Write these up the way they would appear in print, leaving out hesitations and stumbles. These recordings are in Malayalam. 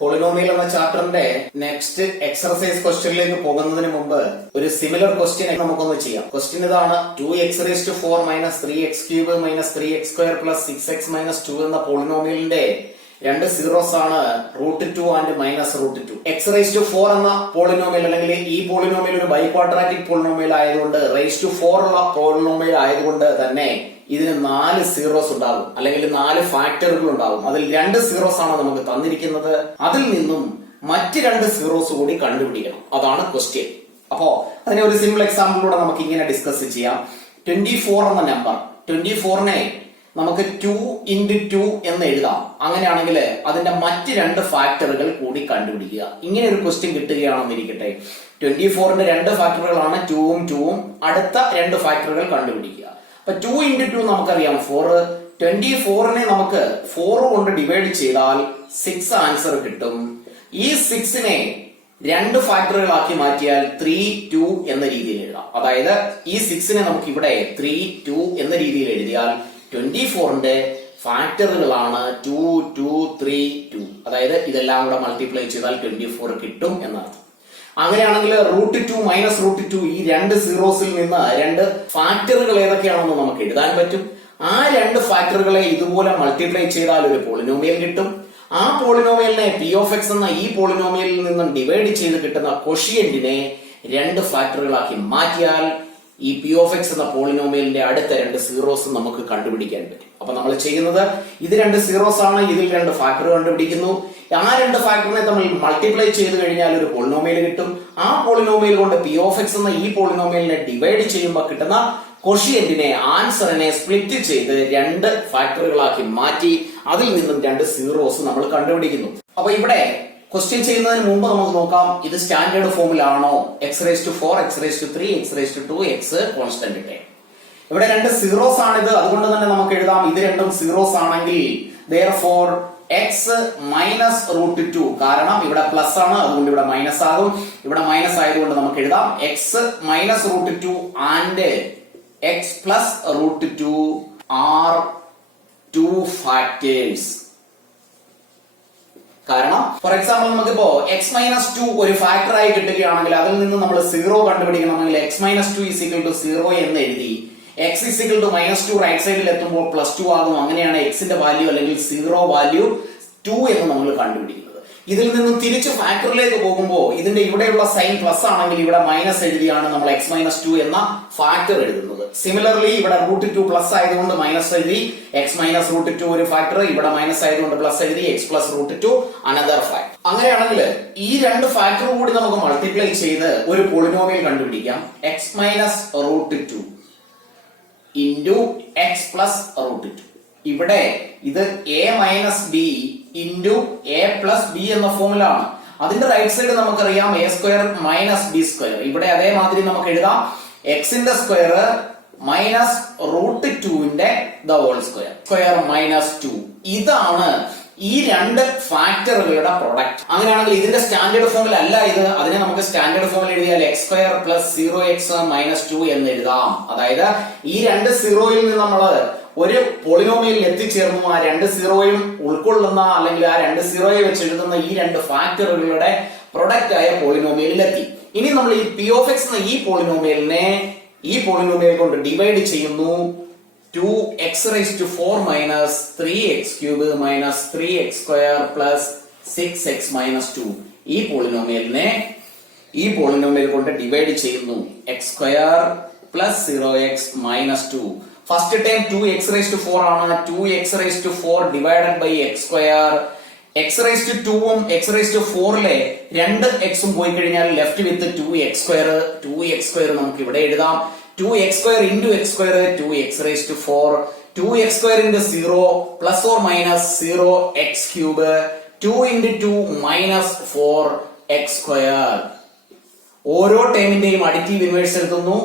പോളിനോമിയൽ എന്ന ചാപ്റ്ററിന്റെ നെക്സ്റ്റ് എക്സർസൈസ് ക്വസ്റ്റ്യനിലേക്ക് പോകുന്നതിന് മുമ്പ് ഒരു സിമിലർ ക്വസ്റ്റ്യൻ നമുക്കൊന്ന് ചെയ്യാം. ക്വസ്റ്റ്യൻ ഇതാണ്: 2x⁴ minus 3x³ minus 3x² plus 6x-2 എന്ന പോളിനോമിയലിന്റെ രണ്ട് സീറോസ് ആണ് √2 ആൻഡ് -√2. x⁴ എന്ന പോളിനോമിയൽ അല്ലെങ്കിൽ ഈ പോളിനോമിയൽ ഒരു ബൈക്വാഡ്രാറ്റിക് പോളിനോമിയൽ ആയതുകൊണ്ട് ⁴ ഉള്ള പോളിനോമിയൽ ആയതുകൊണ്ട് തന്നെ ഇതിന് 4 സീറോസ് ഉണ്ടാകും, അല്ലെങ്കിൽ 4 ഫാക്ടറുകൾ ഉണ്ടാകും. അതിൽ 2 സീറോസ് ആണ് നമുക്ക് തന്നിരിക്കുന്നത്. അതിൽ നിന്നും മറ്റ് 2 സീറോസ് കൂടി കണ്ടുപിടിക്കണം. അതാണ് ക്വസ്റ്റ്യൻ. അപ്പോ അതിനെ ഒരു സിമ്പിൾ എക്സാമ്പിളിലൂടെ നമുക്ക് ഇങ്ങനെ ഡിസ്കസ് ചെയ്യാം. 24 എന്ന നമ്പർ, 24നെ നമുക്ക് 2 × 2 എന്ന് എഴുതാം. അങ്ങനെയാണെങ്കിൽ അതിന്റെ മറ്റ് 2 ഫാക്ടറുകൾ കൂടി കണ്ടുപിടിക്കുക. ഇങ്ങനെ ഒരു ക്വസ്റ്റ്യൻ കിട്ടുകയാണെന്നിരിക്കട്ടെ. 24ന്റെ 2 ഫാക്ടറുകളാണ് 2ഉം 2ഉം. അടുത്ത 2 ഫാക്ടറുകൾ കണ്ടുപിടിക്കുക. അപ്പൊ 2 × 2 നമുക്കറിയാം 4. 24നെ നമുക്ക് 4 കൊണ്ട് ഡിവൈഡ് ചെയ്താൽ 6 ആൻസർ കിട്ടും. ഈ 6നെ 2 ഫാക്ടറുകളാക്കി മാറ്റിയാൽ 3, 2 എന്ന രീതിയിൽ എഴുതാം. അതായത് ഈ 6നെ നമുക്ക് ഇവിടെ 3, 2 എന്ന രീതിയിൽ എഴുതിയാൽ 24ന്റെ ഫാക്ടറുകളാണ് 2, 2, 3, 2. അതായത് ഇതെല്ലാം കൂടെ മൾട്ടിപ്ലൈ ചെയ്താൽ 24 കിട്ടും എന്നർത്ഥം. അങ്ങനെയാണെങ്കിൽ √2 -√2 ഈ 2 സീറോസിൽ നിന്ന് 2 ഫാക്ടറുകൾ ഏതൊക്കെയാണെന്ന് നമുക്ക് എഴുതാൻ പറ്റും. ആ 2 ഫാക്ടറുകളെ ഇതുപോലെ മൾട്ടിപ്ലൈ ചെയ്താൽ ഒരു പോളിനോമിയൽ കിട്ടും. ആ പോളിനോമിയലിനെ p(x) എന്ന ഈ പോളിനോമിയലിൽ നിന്നും ഡിവൈഡ് ചെയ്ത് കിട്ടുന്ന ക്വോഷ്യന്റിനെ 2 ഫാക്ടറുകളാക്കി മാറ്റിയാൽ ഈ p(x) എന്ന പോളിനോമിയലിന്റെ അടുത്ത 2 സീറോസ് നമുക്ക് കണ്ടുപിടിക്കാൻ പറ്റും. അപ്പൊ നമ്മൾ ചെയ്യുന്നത്, ഇത് 2 സീറോസ് ആണ്, ഇതിൽ 2 ഫാക്ടർ കണ്ടുപിടിക്കുന്നു. ആ 2 ഫാക്ടറിനെ നമ്മൾ മൾട്ടിപ്ലൈ ചെയ്ത് കഴിഞ്ഞാൽ ഒരു പോളിനോമിയൽ കിട്ടും. ആ പോളിനോമിയൽ കൊണ്ട് p(x) എന്ന ഈ പോളിനോമിയലിനെ ഡിവൈഡ് ചെയ്യുമ്പോൾ കിട്ടുന്ന ക്വോഷ്യന്റിനെ, ആൻസറിനെ സ്പ്ലിറ്റ് ചെയ്ത് 2 ഫാക്ടറുകളാക്കി മാറ്റി അതിൽ നിന്നും 2 സീറോസ് നമ്മൾ കണ്ടുപിടിക്കുന്നു. അപ്പൊ ഇവിടെ ക്വസ്റ്റ്യൻ ചെയ്യുന്നതിന് മുമ്പ് നമുക്ക് നോക്കാം, ഇത് സ്റ്റാൻഡേർഡ് ഫോമിലാണോ? x⁴, x⁵, x⁵2, x constant time. ഇവിടെ 2 സീറോസ് ആണിത്, അതുകൊണ്ട് തന്നെ നമുക്ക് എഴുതാം ഇത് രണ്ടും സീറോസ് ആണെങ്കിൽ therefore x -√2, കാരണം ഇവിടെ പ്ലസ് ആണ് അതുകൊണ്ട് ഇവിടെ മൈനസ് ആകും. ഇവിടെ മൈനസ് ആയതുകൊണ്ട് നമുക്ക് എഴുതാം x -√2 and x +√2 are 2 factors. കാരണം ഫോർ എക്സാമ്പിൾ നമുക്കിപ്പോ x-2 ഒരു ഫാക്ടർ ആയി കിട്ടുകയാണെങ്കിൽ അതിൽ നിന്ന് നമ്മൾ 0 കണ്ടുപിടിക്കണമെങ്കിൽ x-2 = 0 എന്ന് എഴുതി x -2 റൈറ്റ് സൈഡിൽ എത്തുമ്പോൾ +2 ആകും. അങ്ങനെയാണ് x-ന്റെ വാല്യൂ അല്ലെങ്കിൽ 0 വാല്യൂ 2 എന്ന് നമ്മൾ കണ്ടുപിടിക്കുന്നത്. ഇതിൽ നിന്നും തിരിച്ച് ഫാക്ടറിലേക്ക് പോകുമ്പോൾ ഇതിന്റെ ഇവിടെയുള്ള സൈൻ പ്ലസ് ആണെങ്കിൽ ഇവിടെ മൈനസ് എഴുതിയാണ് നമ്മൾ x-2 എന്ന ഫാക്ടർ എഴുതുന്നത്. സിമിലർലി ഇവിടെ √2 പ്ലസ് ആയതുകൊണ്ട് മൈനസ് എഴുതി x -√2 ഒരു ഫാക്ടർ, ഇവിടെ മൈനസ് ആയതുകൊണ്ട് പ്ലസ് എഴുതി x +√2 അനദർ ഫാക്ടർ. അങ്ങനെയാണെങ്കിൽ ഈ 2 ഫാക്ടർ കൂടി നമുക്ക് മൾട്ടിപ്ലൈ ചെയ്ത് ഒരു പോളിനോമിയൽ കണ്ടുപിടിക്കാം. x -√2 into x +√2. ഇവിടെ ഇത് a - b into a + b എന്ന ഫോമിലാണ്. അതിന്റെ റൈറ്റ് സൈഡ് നമുക്കറിയാം a² - b². ഇവിടെ അതേമാതിരി നമുക്ക് എഴുതാം x-ന്റെ സ്ക്വയർ -√2ന്റെ സ്ക്വയർ -2. ഇതാണ് ഈ 2 ഫാക്ടറുകളുടെ പ്രൊഡക്റ്റ്. അങ്ങനെയാണെങ്കിൽ ഇതിന്റെ സ്റ്റാൻഡേർഡ് ഫോമിൽ അല്ല ഇത്. അതിനെ നമുക്ക് സ്റ്റാൻഡേർഡ് ഫോമിൽ എഴുതിയാൽ x² + 0x -2 എന്ന് എഴുതാം. അതായത് ഈ 2 സീറോയിൽ നിന്ന് നമ്മൾ ഒരു പോളിനോമിയലിൽ എത്തിച്ചേർന്നു. ആ 2 സീറോയും ഉൾക്കൊള്ളുന്ന അല്ലെങ്കിൽ ആ 2 സീറോയെ വെച്ച് എഴുതുന്ന ഈ 2 ഫാക്ടറുകളുടെ പ്രൊഡക്റ്റ് ആയ പോളിനോമിയലിൽ എത്തി. ഇനി നമ്മൾ ഈ p(x) എന്ന ഈ പോളിനോമിയലിനെ ഈ പോളിനോമിയൽ കൊണ്ട് ഡിവൈഡ് ചെയ്യുന്നു. 2x⁴ minus 3x³ minus 3x² plus 6x-2 ഈ പോളിനോമിയലിനെ ഈ പോളിനോമിയൽ കൊണ്ട് ഡിവൈഡ് ചെയ്യുന്നു. x² + 0x -2. First time 2x⁴ ആണ്. 2x⁴ divided by x². x⁴ ഉം x⁴ 2 x പോയി കഴിഞ്ഞാൽ ലെഫ്റ്റ് വിത്ത് 2x². 2x² നമുക്ക് ഇവിടെ എഴുതാം. 2x² into x², 2x⁴. 2x² into 0 plus or minus 0x³. 2 into 2 - 4x². ഓരോ ടേമിന്റെയും അഡിറ്റീവ് ഇൻവേഴ്സ് എഴുതുന്നു.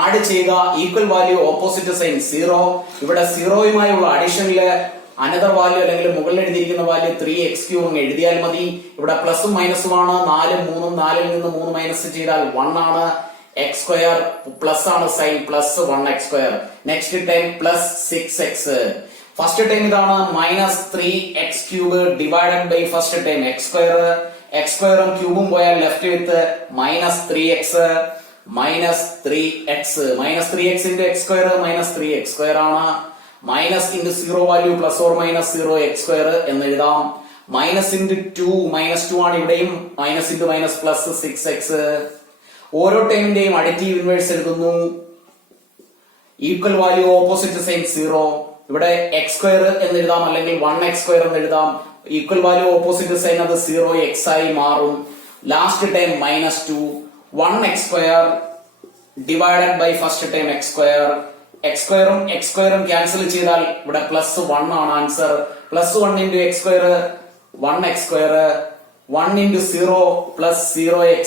ആഡ് ചെയ്യുക. Equal value opposite sign 0. ഇവിടെ 0യുമായുള്ള അഡീഷനില് അനദർ വാല്യൂ അല്ലെങ്കിൽ മുകളിൽ എഴുതിയിരിക്കുന്ന വാല്യൂ 3x³ അങ്ങ് എഴുതിയാൽ മതി. ഇവിടെ പ്ലസും മൈനസും ആണ്. 4 ഉം 3ഉം 4ൽ നിന്ന് 3 മൈനസ് ചെയ്താൽ 1 ആണ്. x² പ്ലസ് ആണ് sign +1x². Next time +6x. First time ഇതാണ് minus 3x³ divided by first time X സ്ക്വയറും ക്യൂബും പോയാൽ left with minus 3x minus 3x into X square minus 3x² ആണ്. Minus into zero value plus or minus 0x² എന്ന് എഴുതാം. മൈനസ് ഇൻറ്റു 2 മൈനസ് 2 ആണ് ഇവിടെയും. Minus into minus plus 6x. ഓരോ ടൈമിന്റെയും അഡിറ്റീവ് ഇൻവേഴ്സ് എഴുതുന്നു. Equal value opposite sign 0. ഇവിടെ x² എന്ന് എഴുതാം അല്ലെങ്കിൽ 1x² എന്ന് എഴുതാം. ഈക്വൽ വാല്യൂ ഓപ്പോസിറ്റ് സൈൻ അത് 0x ആയി മാറും. Last time minus 2 1x² divided by first time x² ഉം ക്യാൻസൽ ചെയ്താൽ ഇവിടെ പ്ലസ് 1 ആണ് answer. Plus 1 into x² 1x², 1 into 0 plus 0x,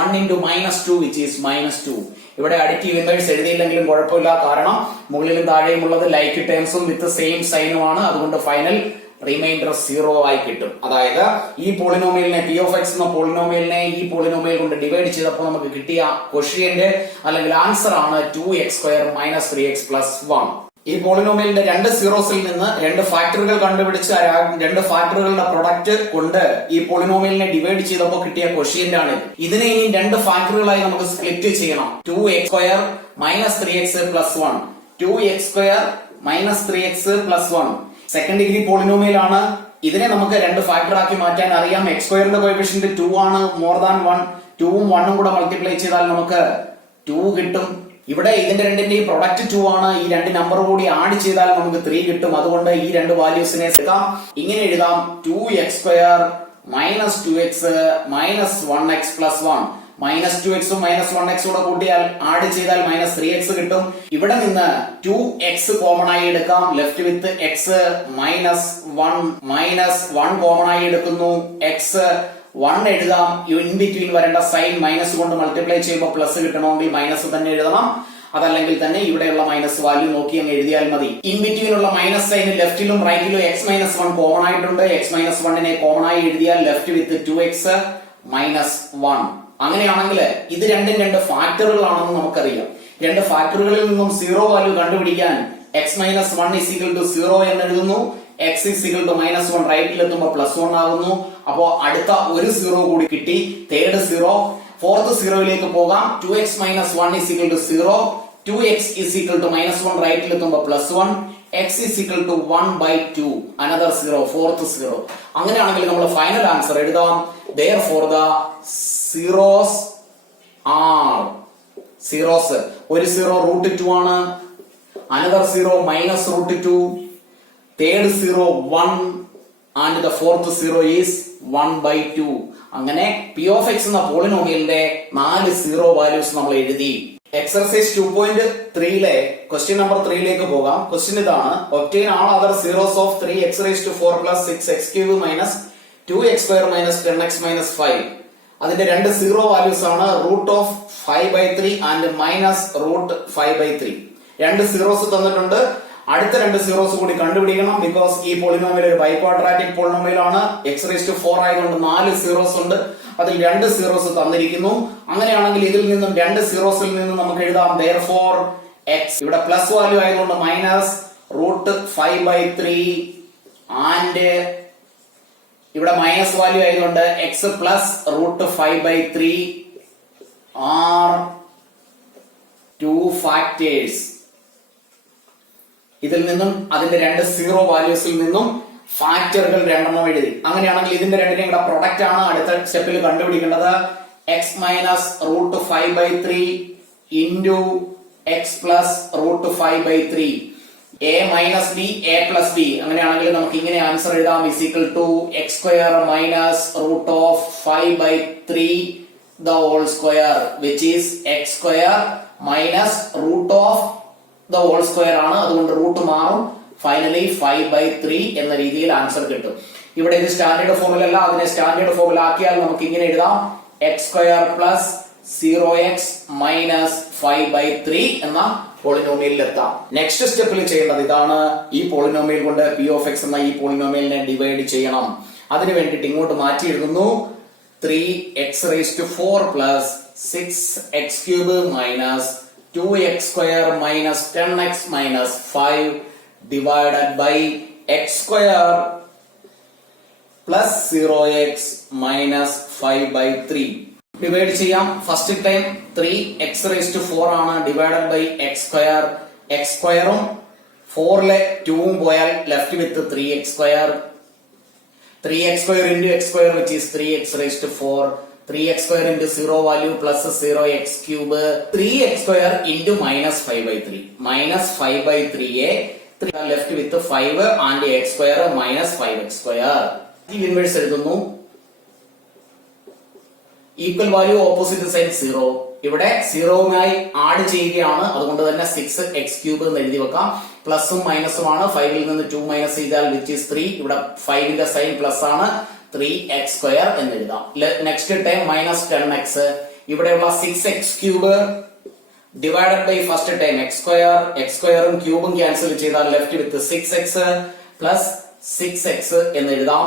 1 into minus 2 which is minus 2. ഇവിടെ അഡിറ്റീവ് ഇൻവേഴ്സ് എഴുതിയില്ലെങ്കിലും കുഴപ്പമില്ല, കാരണം മുകളിലും താഴെയും ഉള്ളത് ലൈക്ക് ടേംസും വിത്ത് സെയിം സൈനുമാണ്. അതുകൊണ്ട് ഫൈനൽ റിമൈൻഡർ 0 ആയി കിട്ടും. അതായത് ഈ പോളിനോമിയലിനെ p of x എന്ന പോളിനോമിയലിനെ ഈ പോളിനോമിയൽ കൊണ്ട് ഡിവൈഡ് ചെയ്തപ്പോൾ നമുക്ക് കിട്ടിയ ക്വഷ്യന്റ് അല്ലെങ്കിൽ ആൻസർ ആണ് 2x² മൈനസ് 3x പ്ലസ് 1. ഈ പോളിനോമിയലിന്റെ രണ്ട് സീറോസിൽ നിന്ന് രണ്ട് ഫാക്ടറുകൾ കണ്ടുപിടിച്ച് രണ്ട് ഫാക്ടറുകളുടെ പ്രൊഡക്റ്റ് കൊണ്ട് ഈ പോളിനോമിയലിനെ ഡിവൈഡ് ചെയ്തപ്പോൾ കിട്ടിയ ക്വഷ്യന്റ് ആണ്. ഇതിനെ ഇനി രണ്ട് ഫാക്ടറുകളായി നമുക്ക് സ്പ്ലിറ്റ് ചെയ്യണം. 2x² minus 3x plus 1, 2x² minus 3x plus 1. Second degree polynomial ആണ്. ഇതിനെ നമുക്ക് രണ്ട് ഫാക്ടർ ആക്കി മാറ്റാൻ അറിയാം. x² കോഎഫിഷ്യന്റ് 2 ആണ്, മോർ ദാൻ 1. 2ഉം 1ഉം കൂടെ മൾട്ടിപ്ലൈ ചെയ്താൽ നമുക്ക് 2 കിട്ടും. ഇവിടെ ഇതിന്റെ രണ്ടിന്റെയും പ്രൊഡക്റ്റ് 2 ആണ്. ഈ രണ്ട് നമ്പർ കൂടി ആഡ് ചെയ്താൽ നമുക്ക് 3 കിട്ടും. അതുകൊണ്ട് ഈ രണ്ട് വാല്യൂസിനെ എടുക്കാം. ഇങ്ങനെ എഴുതാം: 2x² minus 2x minus 1x plus 1. Minus 2x ഉം മൈനസ് 1x കൂടെ കൂട്ടിയാൽ ആഡ് ചെയ്താൽ മൈനസ് 3x കിട്ടും. ഇവിടെ നിന്ന് 2x കോമൺ ആയി എടുക്കാം. ലെഫ്റ്റ് വിത്ത് x മൈനസ് 1 കോമൺ ആയി എടുക്കുന്നു. x 1 എഴുതാം. ഇൻ ബിറ്റ്വീൻ വരേണ്ട സൈൻ മൈനസ് കൊണ്ട് മൾട്ടിപ്ലൈ ചെയ്യുമ്പോൾ പ്ലസ് കിട്ടണമെങ്കിൽ മൈനസ് തന്നെ എഴുതണം. അതല്ലെങ്കിൽ തന്നെ ഇവിടെയുള്ള മൈനസ് വാല്യൂ നോക്കി അങ്ങ് എഴുതിയാൽ മതി. ഇൻ ബിറ്റ്വീൻ ഉള്ള മൈനസ് സൈന് ലെഫ്റ്റിലും റൈറ്റിലും x മൈനസ് 1 കോമൺ ആയിട്ടുണ്ട്. x മൈനസ് 1നെ കോമൺ ആയി എഴുതിയാൽ ലെഫ്റ്റ് വിത്ത് 2x മൈനസ് 1. അങ്ങനെയാണെങ്കിൽ ഇത് രണ്ടും രണ്ട് ഫാക്ടറുകളാണെന്ന് നമുക്കറിയാം. രണ്ട് ഫാക്ടറുകളിൽ നിന്നും സീറോ വാല്യൂ കണ്ടുപിടിക്കാൻ x minus 1 is equal to 0 എന്ന് എഴുതുന്നു. x is equal to minus 1 റൈറ്റിൽ എത്തുമ്പോൾ പ്ലസ് 1 ആകുന്നു. അപ്പോ അടുത്ത ഒരു സീറോ കൂടി കിട്ടി, തേർഡ് സീറോ. ഫോർത്ത് സീറോയിലേക്ക് പോകാം. 2x minus 1 is equal to 0, 2x is equal to minus 1 റൈറ്റിൽ എത്തുമ്പോൾ plus 1, x is equal to 1/2, another zero, fourth zero. അങ്ങനെയാണെങ്കിൽ നമ്മൾ ഫൈനൽ ആൻസർ എഴുതാം. therefore the zeros are zeros. ഒരു സീറോ √2 ആണ്, another zero minus √2, third zero 1 and the fourth zero is 1/2. അങ്ങനെ p of x എന്ന പോളിനോമിയലിന്റെ 4 സീറോ വാല്യൂസ് നമ്മൾ എഴുതി. എക്സർസൈസ് 2.3ലെ ക്വസ്റ്റ്യൻ നമ്പർ 3ലേക്ക് പോകാം. ക്വസ്റ്റ്യൻ ഇതാണ്: obtain all other zeros of 3x⁴ plus 6x³ minus 2x² minus 10x minus 5. അതിന്റെ രണ്ട് സീറോ വാല്യൂസ് ആണ് √5/3 ആൻഡ് മൈനസ് √5/3. രണ്ട് സീറോസ് തന്നിട്ടുണ്ട്. അടുത്ത രണ്ട് സീറോസ് കൂടി കണ്ടുപിടിക്കണം. ബിക്കോസ് ഈ പോളിനോമിയൽ ഒരു ബൈക്വാഡ്രാറ്റിക് പോളിനോമിയൽ ആണ്. x⁴ ആയതുകൊണ്ട് 4 സീറോസ് ഉണ്ട്. അതിൽ രണ്ട് സീറോസ് തന്നിരിക്കുന്നു. അങ്ങനെയാണെങ്കിൽ ഇതിൽ നിന്നും രണ്ട് സീറോസിൽ നിന്നും നമുക്ക് എഴുതാം therefore x. ഇവിടെ പ്ലസ് വാല്യൂ ആയതുകൊണ്ട് മൈനസ് √5/3 ആൻഡ് ഇവിടെ മൈനസ് വാല്യൂ ആയതുകൊണ്ട് x പ്ലസ് √5/3 ആർ 2 ഫാക്ടേഴ്സ്. ഇതിൽ നിന്നും അതിന്റെ രണ്ട് സീറോ വാല്യൂസിൽ നിന്നും ഫാക്ടറുകൾ രണ്ടെണ്ണം എഴുതി. അങ്ങനെയാണെങ്കിൽ ഇതിന്റെ രണ്ടിനെയും കൂടെ പ്രൊഡക്റ്റ് ആണ് അടുത്ത സ്റ്റെപ്പിൽ കണ്ടുപിടിക്കേണ്ടത്. x minus √5/3 into x plus √5/3, a minus b a plus b. അങ്ങനെയാണെങ്കിൽ നമുക്ക് ഇങ്ങനെ ആൻസർ എഴുതാം: is equal to x² minus √5/3 the whole square, which is x² minus the whole square ആണ്. അതുകൊണ്ട് റൂട്ട് മാറും. ഫൈനലി 5/3 എന്ന രീതിയിൽ ആൻസർ കിട്ടും. ഇവിടെ ഇത് സ്റ്റാൻഡേർഡ് ഫോമിൽ അല്ല, അതിനെ സ്റ്റാൻഡേർഡ് ഫോമിൽ ആക്കിയാൽ നമുക്ക് ഇങ്ങനെ എഴുതാം: x² പ്ലസ് 0x മൈനസ് 5/3 എന്ന പോളിനോമിയലിൽ എത്താം. നെക്സ്റ്റ് സ്റ്റെപ്പിൽ ചെയ്യേണ്ടത് ഇതാണ്: ഈ പോളിനോമിയൽ കൊണ്ട് p of x എന്ന ഈ പോളിനോമിയലിനെ ഡിവൈഡ് ചെയ്യണം. അതിനു വേണ്ടിയിട്ട് ഇങ്ങോട്ട് മാറ്റി എഴുതുന്നു: 3x⁴ plus 6x³ minus 2x² minus 10x minus 5 divided by x square plus 0x minus 5 by 3. Divide ചെയ്യാം. ഫസ്റ്റ് ടൈം 3x⁴ ആണ് divided by x square. x സ്ക്വയറും 4ലെ 2ഉം പോയാൽ left with 3x². 3x² into x square which is 3x⁴. 3x² into 0 value plus 0x³ 3x² into minus 5 by 3. Minus 5 by 3 left with 5 and x² minus 5x². ഈ ഇൻവേഴ്സ് എഴുതുന്നു. Equal value opposite side 0. ഇവിടെ 0മായി ആഡ് ചെയ്യുകയാണ്, അതുകൊണ്ട് തന്നെ 6x³ എന്ന് എഴുതി വെക്കാം. പ്ലസും മൈനസും ആണ്. 5ൽ നിന്ന് 2 മൈനസ് ചെയ്താൽ വിച്ച് ഈസ് 3. ഇവിടെ 5ന്റെ സൈൻ പ്ലസ് ആണ്. 3x² എന്ന് എഴുതാം. Next time minus 10x. ഇവിടെയുള്ള 6x³ divided by first time x²ഉം ക്യൂബും ക്യാൻസൽ ചെയ്താൽ left with 6x plus 6x എന്ന് എഴുതാം.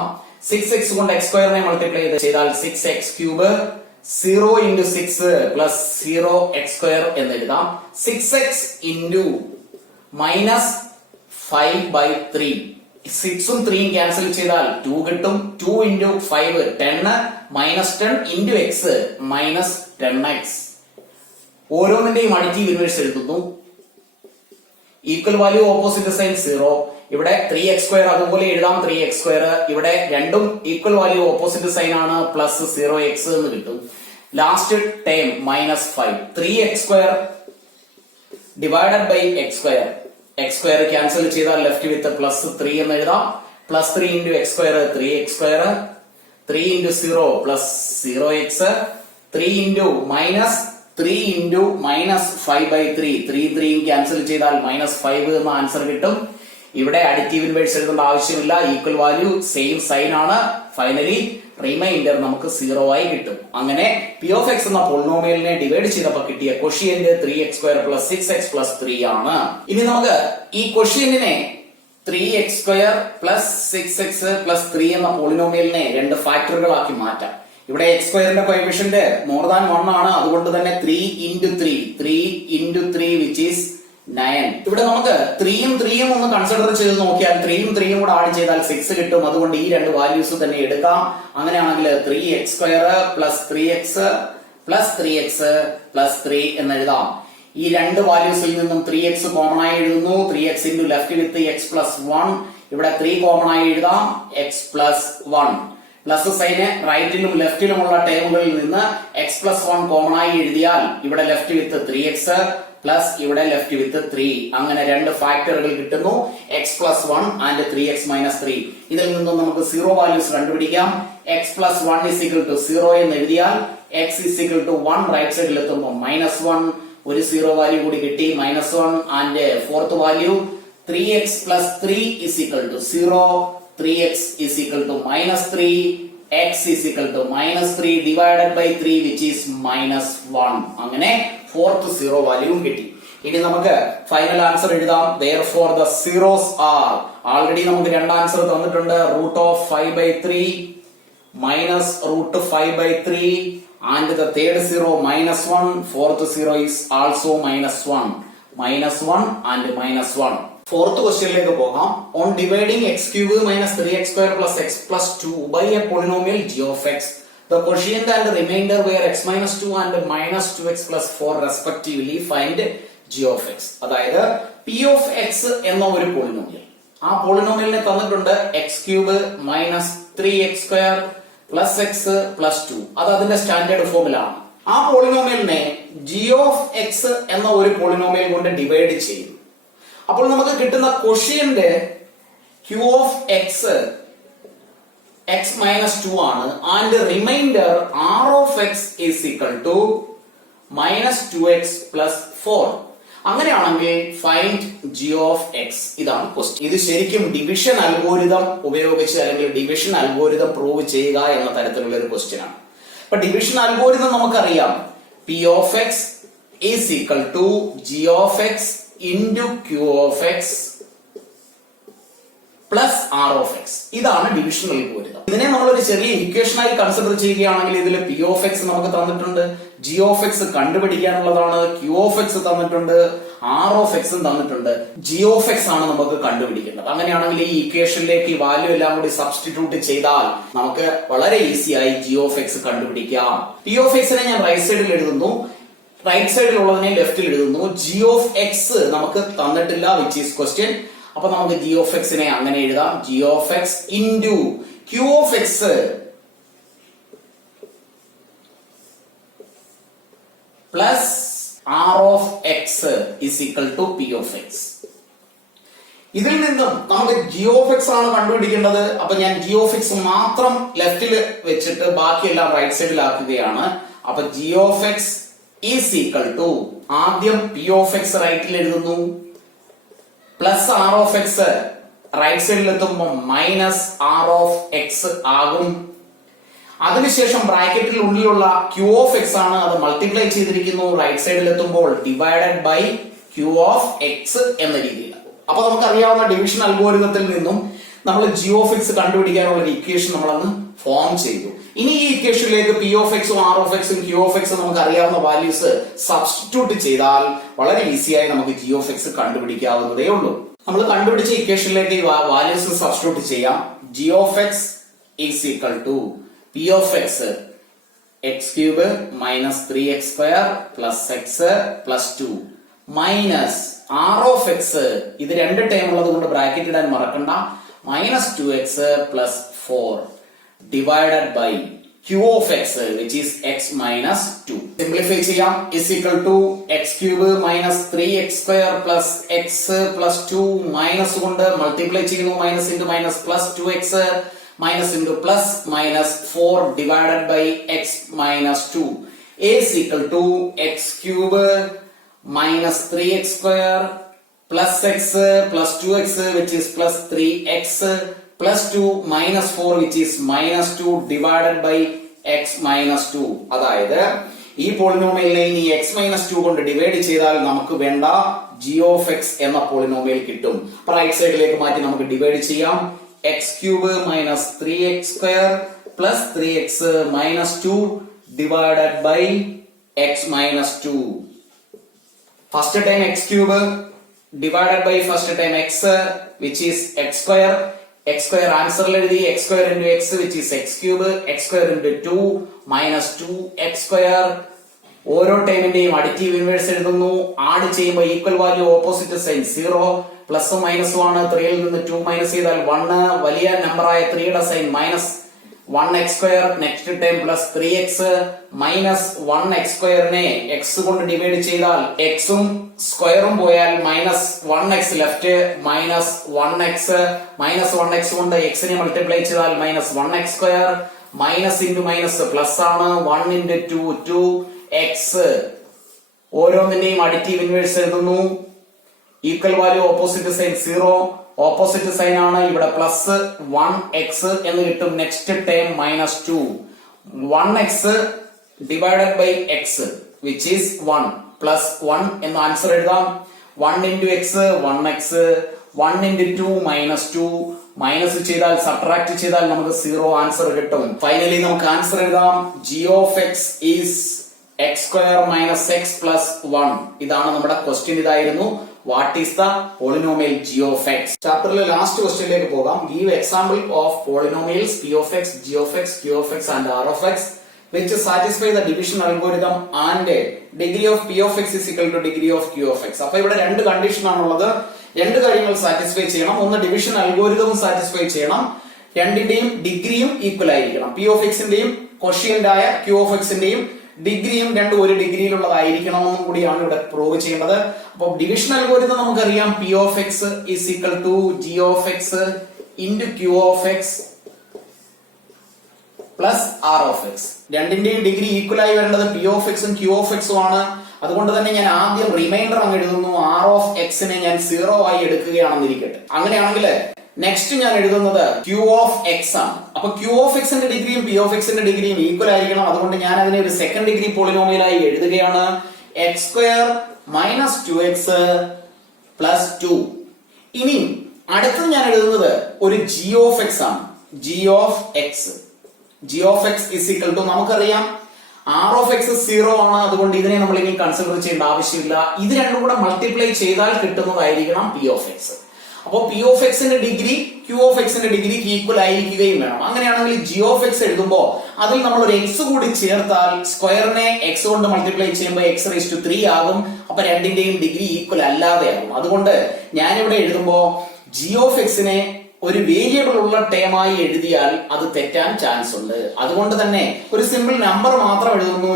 6x കൊണ്ട് x² മൾട്ടിപ്ലൈ ചെയ്താൽ 6x³ 0 into 6 plus 0x² എന്ന് എഴുതാം. 6x into minus 5 by 3. 6ഉം 3ഉം cancel ചെയ്താൽ 2 കിട്ടും. 2 into 5 10 minus 10 into x minus 10x. ഓരോന്നിന്റെയും അഡിറ്റീവ് ഇൻവേഴ്സ് എഴുതുന്നു. Equal value opposite sign 0. ഇവിടെ 3x² അതുപോലെ എഴുതാം. 3x². ഇവിടെ രണ്ടും ഈക്വൽ വാല്യൂ ഓപ്പോസിറ്റ് സൈൻ ആണ്. പ്ലസ് 0x എന്ന് കിട്ടും. Last time minus 5. 3x² divided by x². x² cancel ചെയ്താൽ ലെഫ്റ്റ് വിത്ത് പ്ലസ് 3 എന്ന് എഴുതാം. Plus 3 into x² 3x². 3 into 0 plus 0x. 3 into minus 3 into minus 5 by 3. 3 cancel ചെയ്താൽ മൈനസ് 5 എന്ന ആൻസർ കിട്ടും. ഇവിടെ അഡിറ്റീവ് ഇൻവേഴ്സ് എഴുതേണ്ട ആവശ്യമില്ല. ഈക്വൽ വാല്യൂ സെയിം സൈൻ ആണ്. ഫൈനലി റിമൈൻഡർ നമുക്ക് 0 ആയി കിട്ടും. അങ്ങനെ p of x എന്ന പോളിനോമിയലിനെ ഡിവൈഡ് ചെയ്തപ്പോൾ കിട്ടിയ ക്വഷ്യന്റ് 3x² plus 6x plus 3 ആണ്. ഇനി നമുക്ക് ഈ ക്വഷ്യന്റിനെ 3x² plus 6x plus 3 എന്ന പോളിനോമിയലിനെ രണ്ട് ഫാക്ടറുകളാക്കി മാറ്റാം. ഇവിടെ x²ന്റെ കോഎഫിഷ്യന്റ് മോർ ദാൻ 1 ആണ്. അതുകൊണ്ട് തന്നെ 3 into 3 which is 9. ഇവിടെ നമുക്ക് 3ഉം 3ഉം ഒന്ന് കൺസിഡർ ചെയ്ത് നോക്കിയാൽ 3ഉം 3ഉം കൂടെ ആഡ് ചെയ്താൽ 6 കിട്ടും. അതുകൊണ്ട് ഈ രണ്ട് വാല്യൂസ് തന്നെ എടുക്കാം. അങ്ങനെയാണെങ്കിൽ 3x² plus 3x plus 3x plus 3 എന്ന് എഴുതാം. ഈ രണ്ട് വാല്യൂസിൽ നിന്നും 3x കോമൺ ആയി എഴുതുന്നു. 3x into ലെഫ്റ്റ് വിത്ത് x plus 1. ഇവിടെ 3 കോമൺ ആയി എഴുതാം. x plus 1. പ്ലസ് സൈന് റൈറ്റിലും ലെഫ്റ്റിലുമുള്ള ടേമുകളിൽ നിന്ന് x plus 1 കോമൺ ആയി എഴുതിയാൽ ഇവിടെ ലെഫ്റ്റ് വിത്ത് 3x പ്ലസ് ഇവിടെ ലെഫ്റ്റ് വിത്ത് 3. അങ്ങനെ രണ്ട് ഫാക്ടറുകൾ കിട്ടുന്നു. x plus 1 and 3x minus 3. ഇതിൽ നിന്നും നമുക്ക് 0 വാല്യൂസ് കണ്ടുപിടിക്കാം. x plus 1 is equal to 0 എന്ന് എഴുതിയാൽ x is equal to 1 right സൈഡിൽ എത്തുമ്പോൾ -1. ഒരു 0 വാല്യൂ കൂടി കിട്ടി -1 and fourth value 3x plus 3 is equal to 0. 3x is equal to -3. x is equal to -3 divided by 3 which is -1. അങ്ങനെ ഫോർത്ത് 0 വാല്യൂവും കിട്ടി. ഇനി നമുക്ക് ഫൈനൽ ആൻസർ എഴുതാം. therefore the zeros are, already നമുക്ക് രണ്ട് ആൻസർ തന്നിട്ടുണ്ട്. √5/3 minus √5/3 and the third 0 -1. fourth 0 is also -1 and -1. Fourth ക്വസ്റ്റ്യനിലേക്ക് പോകാം. On dividing x³ minus 3x² plus x plus 2 by a polynomial g of x, the quotient and remainder were x minus 2 and minus 2x plus 4 respectively. Find g of x. അതായത് p of x എന്ന ഒരു പോളിനോമിയൽ, ആ പോളിനോമിയലിനെ തന്നിട്ടുണ്ട് x³ minus 3x² plus x plus 2. അത് അതിന്റെ സ്റ്റാൻഡേർഡ് ഫോമിലാണ്. ആ പോളിനോമിയലിനെ g of x എന്ന ഒരു പോളിനോമിയൽ കൊണ്ട് ഡിവൈഡ് ചെയ്യും. അപ്പോൾ നമുക്ക് കിട്ടുന്ന ക്വഷ്യന്റ് q of x x minus 2 ആണ്. And reminder r of x is equal to minus 2x plus 4. അങ്ങനെയാണെങ്കിൽ ഫൈൻഡ് g of x. ഇതാണ് ക്വസ്റ്റ്യൻ. ഇത് ശരിക്കും ഡിവിഷൻ അൽഗോരിതം ഉപയോഗിച്ച് അല്ലെങ്കിൽ ഡിവിഷൻ അൽഗോരിതം പ്രൂവ് ചെയ്യുക എന്ന തരത്തിലുള്ള ഒരു ക്വസ്റ്റ്യൻ ആണ്. അപ്പൊ ഡിവിഷൻ അൽഗോരിതം നമുക്കറിയാം. p of x is equal to g of x into q of x plus r of x. ഇതാണ് ഡിവിഷൻ അൽഗോരിതം. ഇതിനെ നമ്മൾ ഒരു ചെറിയ ഇക്വേഷനായി കൺസിഡർ ചെയ്യുകയാണെങ്കിൽ ഇതിൽ p of x നമുക്ക് തന്നിട്ടുണ്ട്, g of x കണ്ടുപിടിക്കാനുള്ളതാണ്, q of x തന്നിട്ടുണ്ട്, ആർ ഓഫ് എക്സും തന്നിട്ടുണ്ട്. ജി ഓഫ് എക്സ് ആണ് നമുക്ക് കണ്ടുപിടിക്കേണ്ടത്. അങ്ങനെയാണെങ്കിൽ ഈ ഇക്വേഷനിലേക്ക് ഈ വാല്യൂ എല്ലാം കൂടി സബ്സ്റ്റിറ്റ്യൂട്ട് ചെയ്താൽ നമുക്ക് വളരെ ഈസിയായി ജി ഓഫ് എക്സ് കണ്ടുപിടിക്കാം. പി ഓഫ് എക്സിനെ ഞാൻ റൈറ്റ് സൈഡിൽ എഴുതുന്നു, റൈറ്റ് സൈഡിൽ ഉള്ളതിനെ ലെഫ്റ്റിൽ എഴുതുന്നു. ജി ഓഫ് എക്സ് നമുക്ക് തന്നിട്ടില്ല, വിച്ച് ഈസ് ക്വസ്റ്റ്യൻ. അപ്പൊ നമുക്ക് ജി ഓഫ് എക്സിനെ അങ്ങനെ എഴുതാം, G of X into Q of X plus R of X is equal to P of X. ഇതിൽ നിന്നും നമുക്ക് ജി ഓഫ് എക്സ് ആണ് കണ്ടുപിടിക്കേണ്ടത്. അപ്പൊ ഞാൻ ജി ഓഫ് എക്സ് മാത്രം ലെഫ്റ്റിൽ വെച്ചിട്ട് ബാക്കിയെല്ലാം റൈറ്റ് സൈഡിലാക്കുകയാണ്. അപ്പൊ G of X is equal to, ആദ്യം പി ഓഫ് എക്സ് റൈറ്റിൽ എഴുതുന്നു, plus R of X right സൈഡിൽ എത്തുമ്പോൾ മൈനസ് ആർ ഓഫ് എക്സ് ആകും. അതിനുശേഷം ബ്രാക്കറ്റിൽ ഉള്ളിലുള്ള ക്യൂ ഓഫ് എക്സ് ആണ്, അത് മൾട്ടിപ്ലൈ ചെയ്തിരിക്കുന്നു. റൈറ്റ് സൈഡിൽ എത്തുമ്പോൾ divided by Q of X എന്ന രീതിയിൽ. അപ്പൊ നമുക്കറിയാവുന്ന ഡിവിഷൻ അൽഗോരിതത്തിൽ നിന്നും നമ്മൾ ജി ഓഫ് എക്സ് കണ്ടുപിടിക്കാനുള്ള ഒരു ഇക്വേഷൻ നമ്മളന്ന് ഫോം ചെയ്തു. ഇനി ഈ ഇക്വേഷനിലേക്ക് പി ഓഫ് എക്സും ആർ ഓഫ് എക്സും ക്യൂ ഓഫ് എക്സും നമുക്ക് അറിയാവുന്ന വാല്യൂസ് സബ്സ്റ്റിറ്റ്യൂട്ട് ചെയ്താൽ വളരെ ഈസിയായി നമുക്ക് ജി ഓഫ് എക്സ് കണ്ടുപിടിക്കാവുന്നതേ ഉള്ളൂ. നമ്മൾ കണ്ടുപിടിച്ച ഇക്വേഷനിലേക്ക് ഈ വാല്യൂസ് സബ്സ്റ്റിറ്റ്യൂട്ട് ചെയ്യാം. G of X is equal to P of X X cube minus 3x square plus X plus 2 minus R of X, ഇത് രണ്ട് ടൈം ഉള്ളത് കൊണ്ട് ബ്രാക്കറ്റ് ഇടാൻ മറക്കണ്ട, minus 2x plus 4 divided by Q of X which is X minus 2. Simplify ചെയ്യാം. Is equal to X cube minus 3x square plus X plus 2 minus കൊണ്ട് മൾട്ടിപ്ലൈ ചെയ്യുന്നു, minus into minus plus 2x minus into plus minus 4 divided by x minus 2 is equal to x cube minus 3x square plus x plus 2x which is plus 3x plus 2 minus 4 which is minus 2 divided by x minus 2. അതായത് ഈ പോളിനോമിയലിനെ ഇനി x minus 2 കൊണ്ട് ഡിവൈഡ് ചെയ്താൽ നമുക്ക് വേണ്ട g of x എന്ന പോളിനോമിയൽ കിട്ടും. റൈറ്റ് സൈഡിലേക്ക് മാറ്റി നമുക്ക് ഡിവൈഡ് ചെയ്യാം. x cube minus 3x square plus 3x minus 2 divided by x minus 2. First time x cube divided by first time x which is x square. x square answer എഴുതി, x square into x which is x cube, x square into 2 minus 2x square. ഓരോ ടൈമിന്റെയും അഡിറ്റീവ് ഇൻവേഴ്സ് എഴുതുന്നു. ആഡ് ചെയ്യുമ്പോൾ ഈക്വൽ വാല്യൂ ഓപ്പോസിറ്റ് സൈൻ 0, പ്ലസും മൈനസും ആണ്. 3ൽ നിന്ന് 2 മൈനസ് ചെയ്താൽ 1, വലിയ നമ്പറായ 3യുടെ sign minus 1x square. Next time plus 3x minus 1x സ്ക്വയറിനെ x കൊണ്ട് ഡിവൈഡ് ചെയ്താൽ എക്സും സ്ക്വയറും പോയാൽ minus 1x left, minus 1x കൊണ്ട് എക്സിനെ മൾട്ടിപ്ലൈ ചെയ്താൽ minus 1x square. Minus into minus plus ആണ്. 1 ഇൻറ്റു 2 2x. ഓരോന്നിന്റെയും അഡിറ്റീവ് ഇൻവേഴ്സ് എഴുതുന്നു. Equal value opposite sign 0, opposite sign ആണ്. ഇവിടെ പ്ലസ് 1x എന്ന് കിട്ടും. Next time minus 2 1x divided by x which is 1 plus 1 എന്ന് ആൻസർ എഴുതാം. 1 into X 1x, 1 into 2 minus 2, minus ചെയ്താൽ സബ്ട്രാക്ട് ചെയ്താൽ നമുക്ക് 0 ആൻസർ കിട്ടും. ഫൈനലി നമുക്ക് ആൻസർ എഴുതാം. G of X is X square minus X plus 1. ഇതാണ് നമ്മുടെ ക്വസ്റ്റ്യൻ. ഇതായിരുന്നു what is the polynomial G of X. ചാപ്റ്ററിലെ ലാസ്റ്റ് ക്വസ്റ്റ്യനിലേക്ക് പോകാം. Give example of polynomials P of X, G of X, Q of X and R of X which satisfy the division algorithm and degree of p of x is equal to degree of q of x. അപ്പൊ ഇവിടെ രണ്ട് കണ്ടീഷൻ ആണുള്ളത്. രണ്ട് കാര്യങ്ങൾ സാറ്റിസ്ഫൈ ചെയ്യണം. ഒന്ന് ഡിവിഷൻ അൽഗോരിതം സാറ്റിസ്ഫൈ ചെയ്യണം, രണ്ടിന്റെയും ഡിഗ്രിയും ഈക്വൽ ആയിരിക്കണം. പി ഓഫ് എക്സിന്റെയും ക്വഷ്യന്റ് ആയ ക്യൂ ഓഫ് എക്സിന്റെയും ഡിഗ്രിയും രണ്ടും ഒരു ഡിഗ്രിയിലുള്ളതായിരിക്കണമെന്നും കൂടിയാണ് ഇവിടെ പ്രൂവ് ചെയ്യേണ്ടത്. അപ്പൊ ഡിവിഷൻ അൽഗോരിതം നമുക്കറിയാം, P of X is equal to G of X into Q of X plus R of X. രണ്ടിന്റെയും ഡിഗ്രി ഈക്വൽ ആയി വരേണ്ടത് പി ഓഫ് എക്സും ക്യൂ ഓഫ് എക്സും ആണ്. അതുകൊണ്ട് തന്നെ ഞാൻ ആദ്യം റിമൈൻഡർ അങ്ങ് എഴുതുന്നു. ആർ ഓഫ് എക്സിനെ ഞാൻ 0 ആയി എടുക്കുകയാണെന്നിരിക്കട്ടെ. അങ്ങനെയാണെങ്കിൽ നെക്സ്റ്റ് ഞാൻ എഴുതുന്നത് ക്യൂ ഓഫ് എക്സ് ആണ്. അപ്പൊ ക്യൂ ഓഫ് എക്സിന്റെ ഡിഗ്രിയും പി ഓഫ് എക്സിന്റെ ഡിഗ്രിയും ഈക്വൽ ആയിരിക്കണം. അതുകൊണ്ട് ഞാൻ അതിനെ ഒരു സെക്കൻഡ് ഡിഗ്രി പോളിനോമിയലായി എഴുതുകയാണ്. X square minus 2x plus 2. ഇനി അടുത്തത് ഞാൻ എഴുതുന്നത് ഒരു ജി ഓഫ് എക്സ് ആണ്. G of X, G of X is equal to നമുക്കറിയാം ആർ ഓഫ് എക്സ് 0 ആണ്, അതുകൊണ്ട് ഇതിനെ നമ്മൾ ഇനി കൺസിഡർ ചെയ്യേണ്ട ആവശ്യമില്ല. ഇത് രണ്ടും കൂടെ മൾട്ടിപ്ലൈ ചെയ്താൽ കിട്ടുന്നതായിരിക്കണം പി ഓഫ് എക്സ്. അപ്പോൾ പി ഓഫ് എക്സിന്റെ ഡിഗ്രി ക്യൂ ഓഫ് എക്സിന്റെ ഡിഗ്രിക്ക് ഈക്വൽ ആയിരിക്കുകയും വേണം. അങ്ങനെയാണെങ്കിൽ ജി ഓഫ് എക്സ് എഴുതുമ്പോൾ അതിൽ നമ്മൾ ഒരു എക്സ് കൂടി ചേർത്താൽ സ്ക്വയറിനെ എക്സ് കൊണ്ട് മൾട്ടിപ്ലൈ ചെയ്യുമ്പോൾ എക്സ് റേസ് ടു 3 ആകും. അപ്പൊ രണ്ടിന്റെയും ഡിഗ്രി ഈക്വൽ അല്ലാതെ ആകും. അതുകൊണ്ട് ഞാനിവിടെ എഴുതുമ്പോൾ ജി ഓഫ് എക്സിനെ ഒരു വേരിയബിൾ ഉള്ള ടേമായി എഴുതിയാൽ അത് തെറ്റാൻ ചാൻസ് ഉണ്ട്. അതുകൊണ്ട് തന്നെ ഒരു സിമ്പിൾ നമ്പർ മാത്രം എഴുതുന്നു.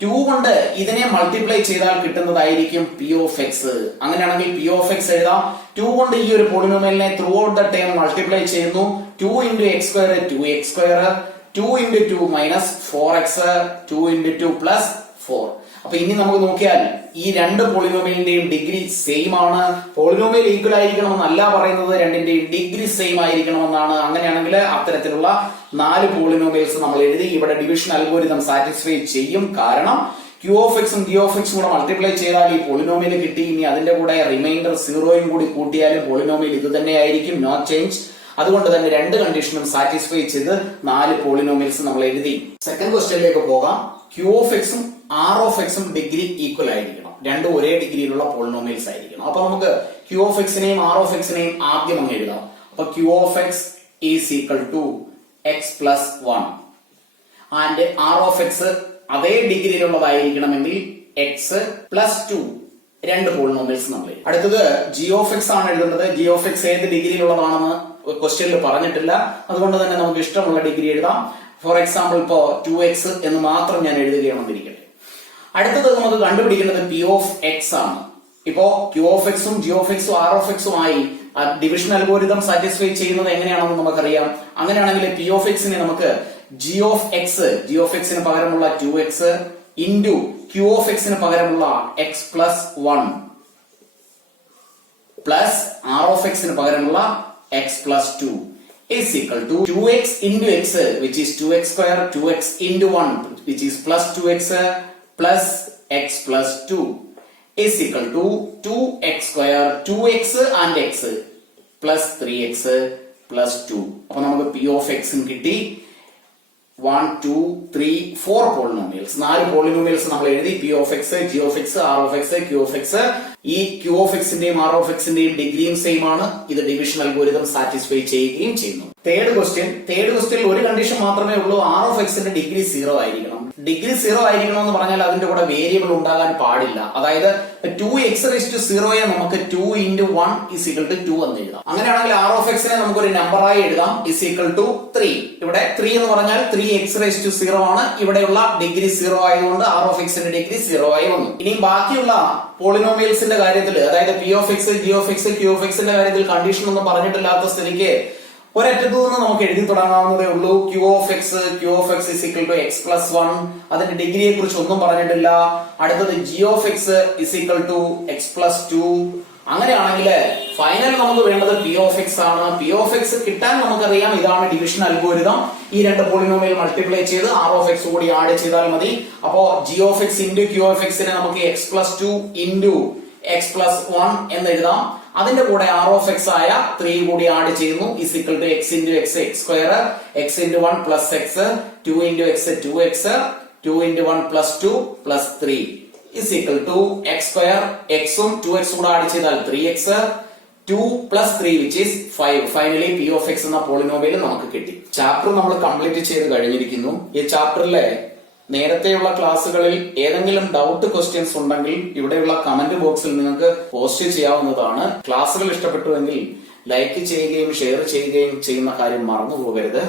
2 കൊണ്ട് ഇതിനെ മൾട്ടിപ്ലൈ ചെയ്താൽ കിട്ടുന്നതായിരിക്കും പി ഓഫ് എക്സ്. അങ്ങനെയാണെങ്കിൽ പി ഓഫ് എക്സ് എഴുതാം. 2 കൊണ്ട് ഈ ഒരു പോളിനോമിയലിനെ through out the term multiply ചെയ്യുന്നു. 2 into x square 2x square, 2 into 2 minus 4x, 2 into 2 plus 4. അപ്പൊ ഇനി നമുക്ക് നോക്കിയാൽ ഈ രണ്ട് പോളിനോമിയലിന്റെയും ഡിഗ്രി സെയിം ആണ്. പോളിനോമിയൽ ഈക്വൽ ആയിരിക്കണമെന്നല്ല പറയുന്നത്, രണ്ടിന്റെയും ഡിഗ്രി സെയിം ആയിരിക്കണമെന്നാണ്. അങ്ങനെയാണെങ്കിൽ അത്തരത്തിലുള്ള 4 പോളിനോമിയൽസ് നമ്മൾ എഴുതി. ഇവിടെ ഡിവിഷൻ അൽഗോരിതം സാറ്റിസ്ഫൈ ചെയ്യും. കാരണം ക്യൂ ഓഫ് എക്സും ഡി ഓഫ് എക്സും കൂടെ മൾട്ടിപ്ലൈ ചെയ്താൽ ഈ പോളിനോമിയൽ കിട്ടി. ഇനി അതിന്റെ കൂടെ റിമൈൻഡർ 0 കൂടി കൂട്ടിയാലും പോളിനോമിയൽ ഇത് തന്നെ ആയിരിക്കും, നോ ചേഞ്ച്. അതുകൊണ്ട് തന്നെ രണ്ട് കണ്ടീഷനും സാറ്റിസ്ഫൈ ചെയ്ത് 4 പോളിനോമിയൽസ് നമ്മൾ എഴുതി. സെക്കൻഡ് ക്വസ്റ്റ്യനിലേക്ക് പോകാം. ക്യൂ ഓഫ് എക്സും ആർ ഓഫ് എക്സും ഡിഗ്രി ഈക്വൽ ആയിരിക്കണം. രണ്ടും ഒരേ ഡിഗ്രിയിലുള്ള പോളിനോമിയൽസ് ആയിരിക്കണം. അപ്പൊ നമുക്ക് ക്യൂ ഓഫ് എക്സിനെയും ആർ ഓഫ് എക്സിനെയും ആദ്യം അങ്ങ് എഴുതാം. അപ്പൊ Q of X is equal to X plus 1 and R of X അതേ ഡിഗ്രിയിലുള്ളതായിരിക്കണമെങ്കിൽ എക്സ് പ്ലസ് 2. രണ്ട് പോളിനോമിയൽസ് നമ്മൾ. അടുത്തത് ജി ഓഫ് എക്സ് ആണ് എഴുതുന്നത്. ജി ഓഫ് എക്സ് ഏത് ഡിഗ്രിയിലുള്ളതാണെന്ന് ക്വസ്റ്റ്യനിൽ പറഞ്ഞിട്ടില്ല. അതുകൊണ്ട് തന്നെ നമുക്ക് ഇഷ്ടമുള്ള ഡിഗ്രി എഴുതാം. ഫോർ എക്സാമ്പിൾ ഇപ്പോ 2x എന്ന് മാത്രം ഞാൻ എഴുതുകയാണെന്നിരിക്കട്ടെ. അടുത്തത് നമുക്ക് കണ്ടുപിടിക്കേണ്ടത് പി ഓഫ് എക്സ് ആണ്. ഇപ്പോ ക്യൂ ഓഫ് എക്സും ജി ഓഫ് എക്സും ആർ ഓഫ് എക്സും ആയി ഡിവിഷൻ അൽഗോരിതം സാറ്റിസ്ഫൈ ചെയ്യുന്നത് എങ്ങനെയാണെന്ന് നമുക്കറിയാം. അങ്ങനെയാണെങ്കിൽ പി ഓഫ് എക്സിനെ നമുക്ക് ജി ഓഫ് എക്സിന് പകരമുള്ള 2x ഇൻറ്റു ക്യൂ ഓഫ് എക്സിന് പകരമുള്ള X plus 1 plus R of എക്സിന് പകരമുള്ള X plus 2 is equal to 2x into x, which is 2x square, 2x into 1, which is plus 2x plus x plus 2 is equal to 2x square, 2x and x plus 3x plus 2. അപ്പോൾ നമുക്ക് p of x കിട്ടി. 1, 2, 3, 4 പോളിനോമിയൽസ്. 4 പോളിനോമിയൽസ് നമ്മൾ എഴുതി. P of X, G of X, R of X, Q of X. ഈ ക്യൂ ഓഫ് എക്സിന്റെയും ആർ ഓഫ് എക്സിന്റെയും ഡിഗ്രിയും സെയിം ആണ്. ഇത് ഡിവിഷൻ അൽഗോരിതം സാറ്റിസ്ഫൈ ചെയ്യുകയും ചെയ്യുന്നു. തേർഡ് ക്വസ്റ്റ്യനിൽ ഒരു കണ്ടീഷൻ മാത്രമേ ഉള്ളൂ. ആർ ഓഫ് എക്സിന്റെ ഡിഗ്രി 0 ആയിരിക്കണം. ഡിഗ്രി 0 ആയിരിക്കണം എന്ന് പറഞ്ഞാൽ അതിന്റെ കൂടെ വേരിയബിൾ ഉണ്ടാകാൻ പാടില്ല. അതായത് 2x⁻0 നമുക്ക് 2 into 1 is equal to 2 എന്ന് എഴുതാം. അങ്ങനെയാണെങ്കിൽ ആർ ഓഫ് എക്സിനെ നമുക്ക് ഒരു നമ്പറായി എഴുതാം. is equal to 3. ഇവിടെ 3 എന്ന് പറഞ്ഞാൽ 3x⁻0 ആണ്. ഇവിടെയുള്ള ഡിഗ്രി 0 ആയതുകൊണ്ട് ആർ ഓഫ് എക്സിന്റെ ഡിഗ്രി 0 ആയി വന്നു. ഇനി ബാക്കിയുള്ള പോളിനോമിയൽസിന്റെ കാര്യത്തിൽ, അതായത് P of X, G of X, Q of എക്സിന്റെ കാര്യത്തിൽ കണ്ടീഷൻ ഒന്നും പറഞ്ഞിട്ടില്ലാത്ത സ്ഥിതിക്ക് ഒരറ്റത്തു നിന്ന് നമുക്ക് എഴുതി തുടങ്ങാവുന്നതേ ഉള്ളൂ. Q of X is equal to x plus 1. അതിന്റെ ഡിഗ്രിയെ കുറിച്ച് ഒന്നും പറഞ്ഞിട്ടില്ല. അടുത്തത് G of X is equal to x plus 2. അങ്ങനെയാണെങ്കിൽ ഫൈനൽ നമുക്ക് വേണ്ടത് പി ഓഫ് എക്സ് ആണ്. പി ഓഫ് എക്സ് കിട്ടാൻ നമുക്കറിയാം, ഇതാണ് ഡിവിഷൻ അൽഗോരിതം. ഈ രണ്ട് പോളിനോമിയൽ മൾട്ടിപ്ലൈ ചെയ്ത് ആർ ഓഫ് എക്സ് കൂടി ആഡ് ചെയ്താൽ മതി. അപ്പോ G of X into Q of എക്സിനെ നമുക്ക് X plus 2 into X plus 1 എന്ന് എഴുതാം. അതിന്റെ കൂടെ ആർ ഓഫ് എക്സ് ആയ 3 കൂടി ആഡ് ചെയ്യുന്നു. is equal to x into x, x square, x into 1 plus x, 2 into x, 2x, 2 into 1 plus 2 plus 3 is equal to x square, x ഉം 2x കൂടെ ആഡ് ചെയ്താൽ 3x, 2 plus 3 which is 5. Finally p of x എന്ന പോളിനോമിയൽ നമുക്ക് കിട്ടി. ചാപ്റ്റർ നമ്മൾ കംപ്ലീറ്റ് ചെയ്ത് കഴിഞ്ഞിരിക്കുന്നു. ഈ ചാപ്റ്ററിലെ നേരത്തെയുള്ള ക്ലാസ്സുകളിൽ ഏതെങ്കിലും ഡൗട്ട് ക്വസ്റ്റ്യൻസ് ഉണ്ടെങ്കിൽ ഇവിടെയുള്ള കമന്റ് ബോക്സിൽ നിങ്ങൾക്ക് പോസ്റ്റ് ചെയ്യാവുന്നതാണ്. ക്ലാസ്സുകൾ ഇഷ്ടപ്പെട്ടുവെങ്കിൽ ലൈക്ക് ചെയ്യുകയും ഷെയർ ചെയ്യുകയും ചെയ്യുന്ന കാര്യം മറന്നു പോകരുത്.